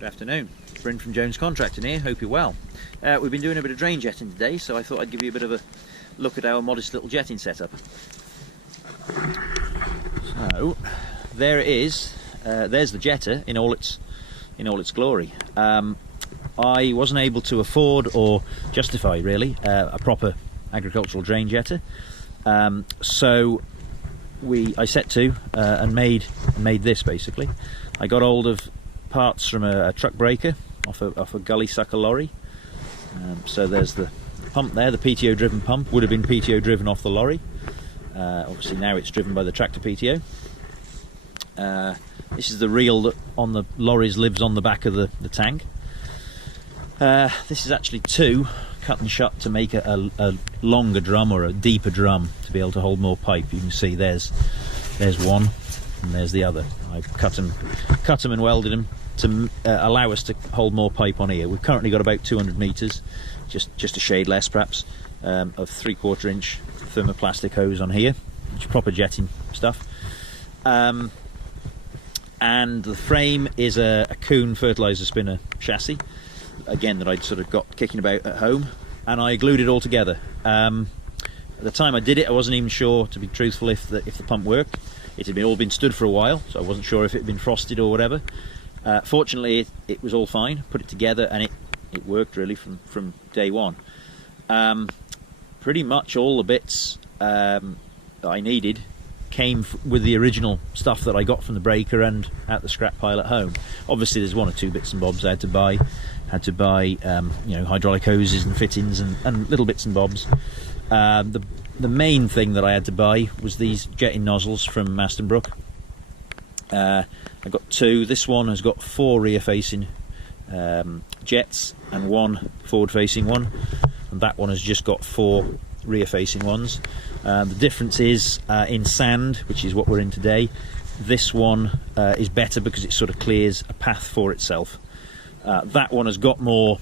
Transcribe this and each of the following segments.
Good afternoon, Bryn from Jones Contracting here, hope you're well. We've been doing a bit of drain jetting today, so I thought I'd give you a bit of a look at our modest little jetting setup. So, there it is, there's the jetter in all its glory. I wasn't able to afford or justify really a proper agricultural drain jetter, so I set to and made this basically. I got hold of parts from a truck breaker off a gully sucker lorry. So there's the pump there, the PTO driven pump, would have been PTO driven off the lorry. Obviously now it's driven by the tractor PTO. This is the reel that on the lorries lives on the back of the tank. This is actually two cut and shut to make a longer drum or a deeper drum to be able to hold more pipe. You can see there's one and there's the other. I've cut them and welded them to allow us to hold more pipe on here. We've currently got about 200 metres, just a shade less perhaps, of 3/4 inch thermoplastic hose on here, which is proper jetting stuff. And the frame is a Kuhn fertiliser spinner chassis, again that I'd sort of got kicking about at home, and I glued it all together. At the time I did it, I wasn't even sure, to be truthful, if the pump worked. It had all been stood for a while, so I wasn't sure if it had been frosted or whatever. Fortunately, it was all fine. Put it together, and it worked really from day one. Pretty much all the bits that I needed came with the original stuff that I got from the breaker and at the scrap pile at home. Obviously, there's one or two bits and bobs I had to buy. You know, hydraulic hoses and fittings and little bits and bobs. The main thing that I had to buy was these jetting nozzles from Maston Brook. I got two. This one has got 4 rear-facing jets and 1 forward-facing one, and that one has just got 4 rear-facing ones. The difference is in sand, which is what we're in today, this one is better because it sort of clears a path for itself. That one has got more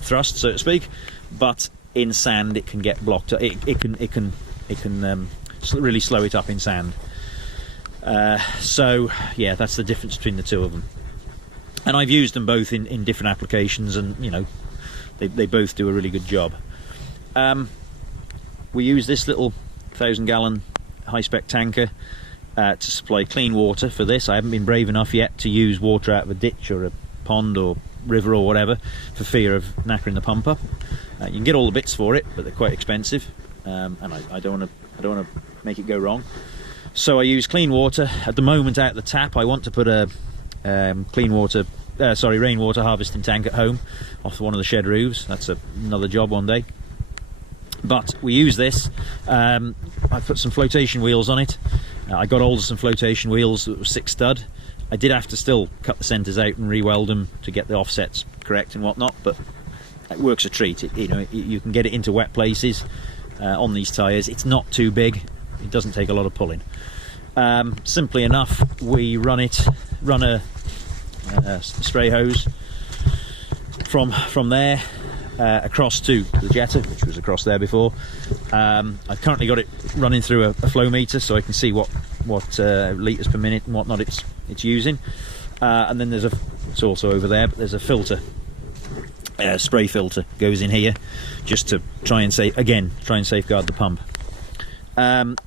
thrust, so to speak, but in sand it can get blocked. It can really slow it up in sand. So yeah, that's the difference between the two of them. And I've used them both in different applications, and you know, they both do a really good job. We use this little 1,000-gallon high-spec tanker to supply clean water for this. I haven't been brave enough yet to use water out of a ditch or a pond or river or whatever for fear of knackering the pump up. You can get all the bits for it, but they're quite expensive, and I don't want to make it go wrong. So I use clean water. At the moment, out the tap, I want to put a rainwater harvesting tank at home off one of the shed roofs. That's another job one day. But we use this. I put some flotation wheels on it. I got hold of some flotation wheels that were 6 stud. I did have to still cut the centres out and re-weld them to get the offsets correct and whatnot, but it works a treat. You can get it into wet places on these tyres. It's not too big. It doesn't take a lot of pulling. Simply enough, we run a spray hose from there across to the jetter, which was across there before. I've currently got it running through a flow meter, so I can see what litres per minute and whatnot it's using. And then it's also over there, but there's a filter, spray filter goes in here, just to try and safeguard the pump.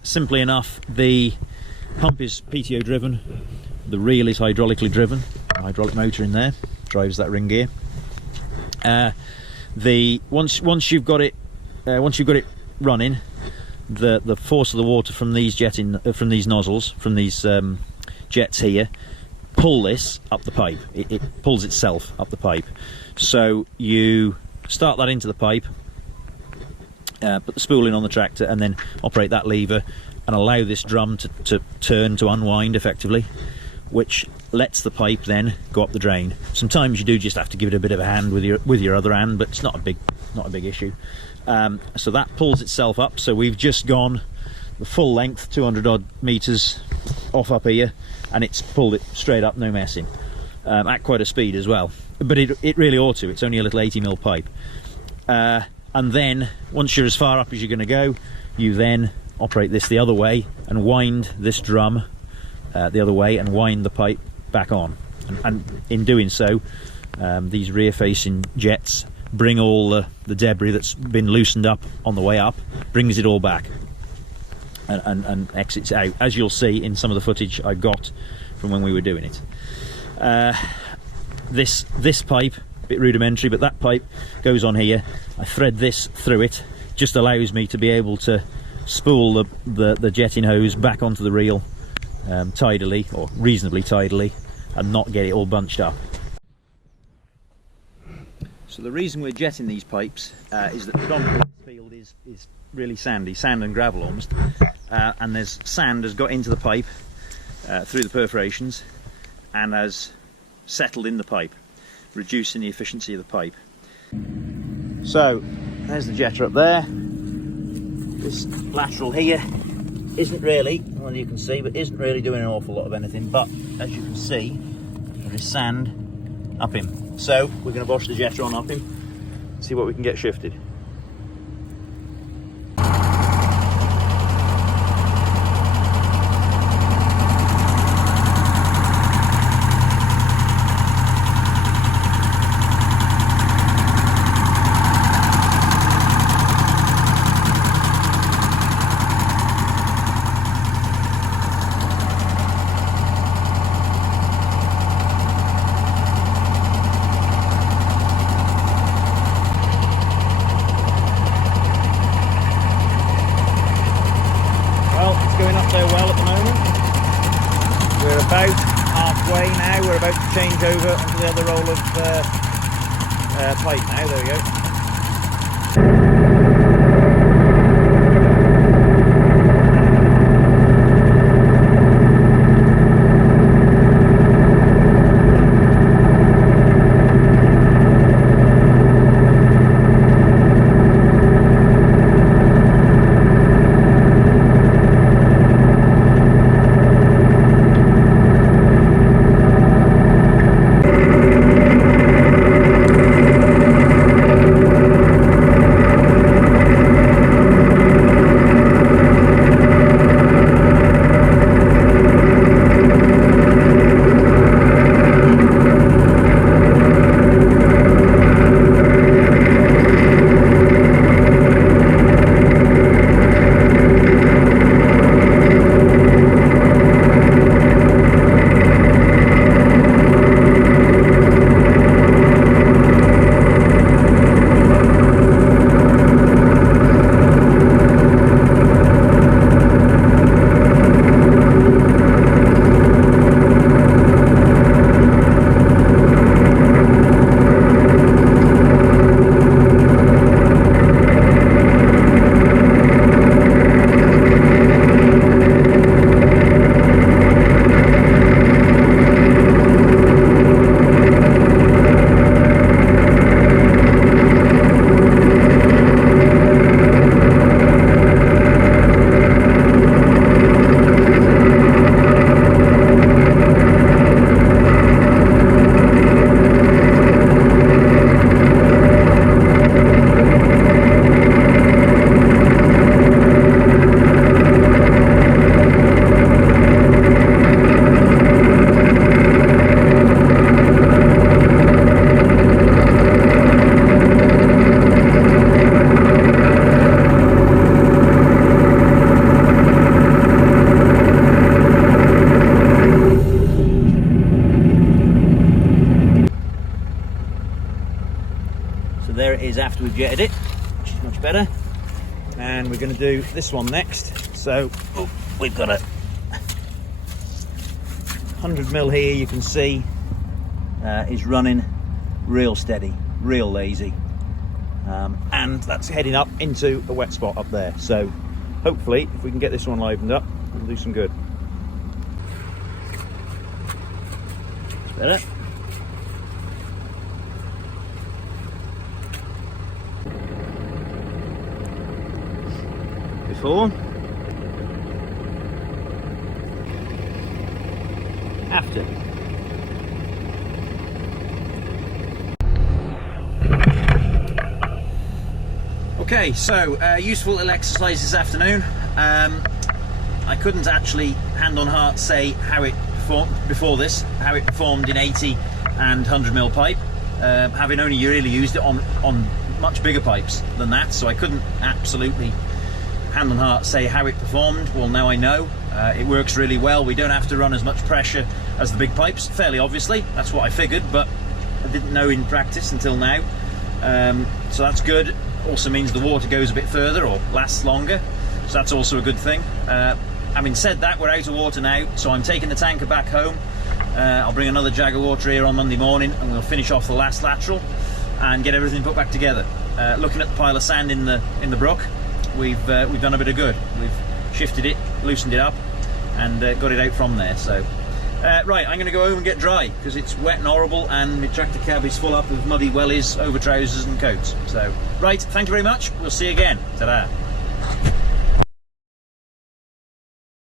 Simply enough, the pump is PTO driven, the reel is hydraulically driven. A hydraulic motor in there drives that ring gear. Once you've got it running, the force of the water from these nozzles, from these jets here, pull this up the pipe. It pulls itself up the pipe. So you start that into the pipe, put the spool in on the tractor, and then operate that lever and allow this drum to turn, to unwind effectively, which lets the pipe then go up the drain. Sometimes you do just have to give it a bit of a hand with your other hand, but it's not a big issue. So that pulls itself up. So we've just gone the full length, 200 odd metres off up here, and it's pulled it straight up, no messing, at quite a speed as well. But it really ought to. It's only a little 80mm pipe. And then once you're as far up as you're going to go, you then operate this the other way and wind this drum the other way and wind the pipe back on. and in doing so, these rear-facing jets bring all the debris that's been loosened up on the way up, brings it all back and exits out, as you'll see in some of the footage I got from when we were doing it. This pipe, a bit rudimentary, but that pipe goes on here. I thread this through it, just allows me to be able to spool the jetting hose back onto the reel tidily, or reasonably tidily, and not get it all bunched up. So the reason we're jetting these pipes is that predominantly the field is really sandy, sand and gravel almost, and there's sand has got into the pipe through the perforations and has settled in the pipe, reducing the efficiency of the pipe. So there's the jetter up there. This lateral here isn't really, well, you can see, but isn't really doing an awful lot of anything, but as you can see, there is sand up him. So we're going to wash the jetter on up him, see what we can get shifted. About halfway now, we're about to change over onto the other roll of pipe now, there we go. There it is after we've jetted it, which is much better. And we're going to do this one next. So we've got a 100mm here, you can see is running real steady, real lazy, and that's heading up into a wet spot up there. So hopefully if we can get this one livened up, we'll do some good. Better. Before, after. Okay, so useful little exercise this afternoon. I couldn't actually hand on heart say how it before this, how it performed in 80 and 100mm pipe, having only really used it on much bigger pipes than that, so I couldn't absolutely hand on heart say how it performed. Well, now I know. It works really well. We don't have to run as much pressure as the big pipes, fairly obviously. That's what I figured, but I didn't know in practice until now. So that's good. Also means the water goes a bit further or lasts longer, so that's also a good thing. Having said that, we're out of water now, so I'm taking the tanker back home. I'll bring another jag of water here on Monday morning, and we'll finish off the last lateral and get everything put back together. Looking at the pile of sand in the brook, we've done a bit of good. We've shifted it, loosened it up, and got it out from there. So right, I'm going to go home and get dry because it's wet and horrible, and my tractor cab is full up of muddy wellies over trousers and coats. So right, thank you very much. We'll see you again. Ta-da.